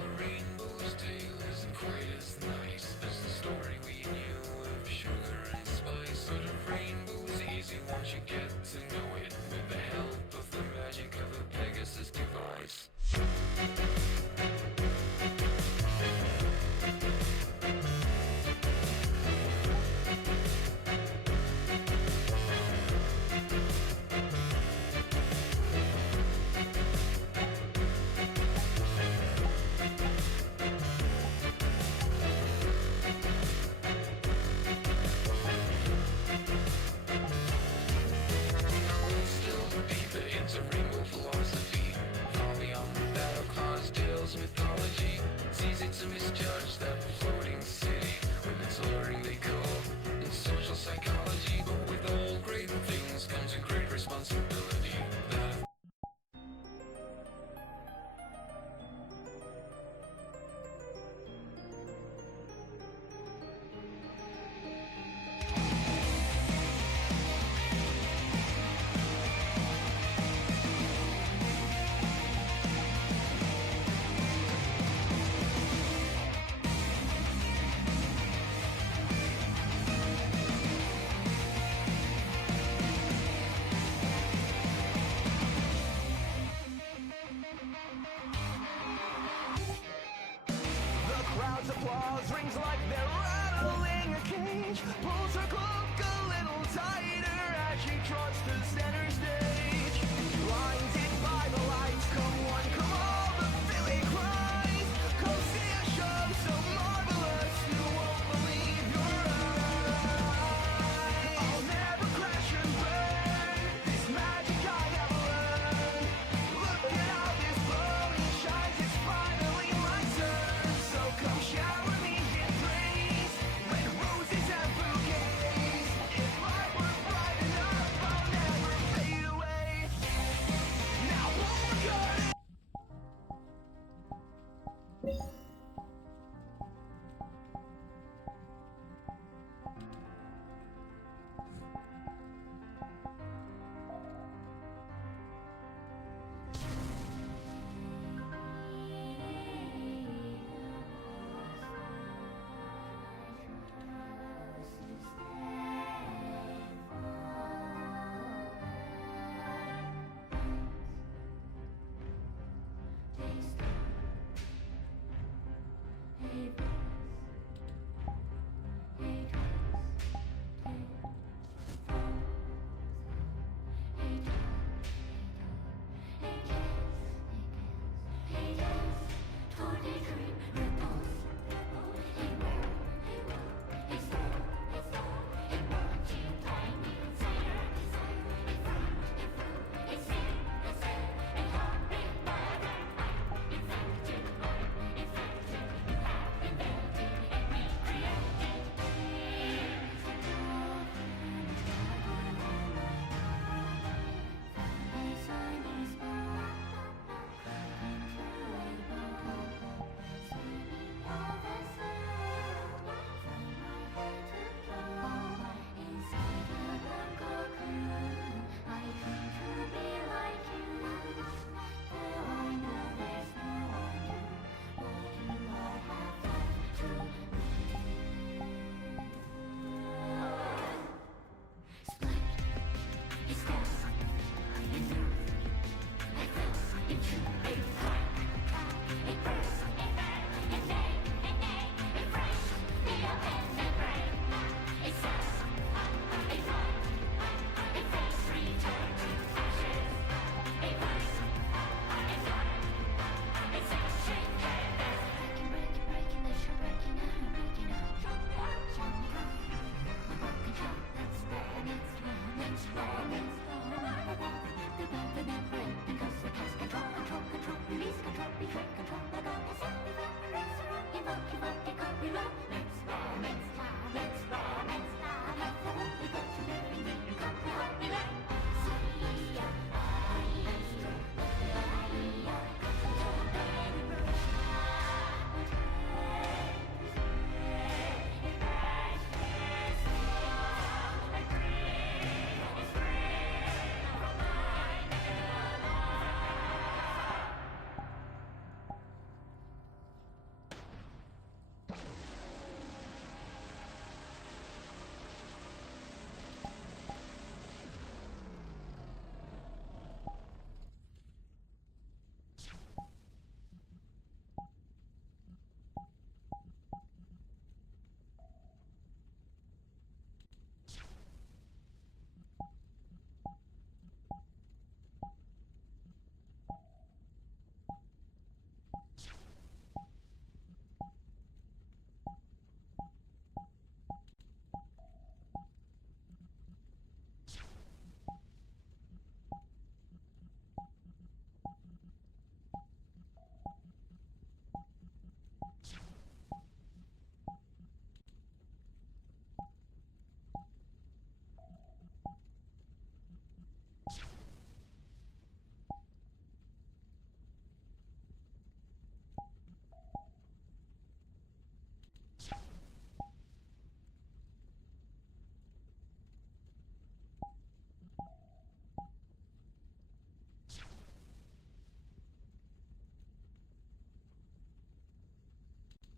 a rainbow's tale isn't quite as nice as the story we knew of sugar and spice. But a rainbow is easy once you get to know it, with the help of the magic of a Pegasus device. Mythology. It's easy to misjudge that floating city with its alluring decor and social psychology, but with all great things comes a great responsibility. Crowd's applause rings like they're rattling a cage. Pulls her cloak a little tighter as she trots to center stage.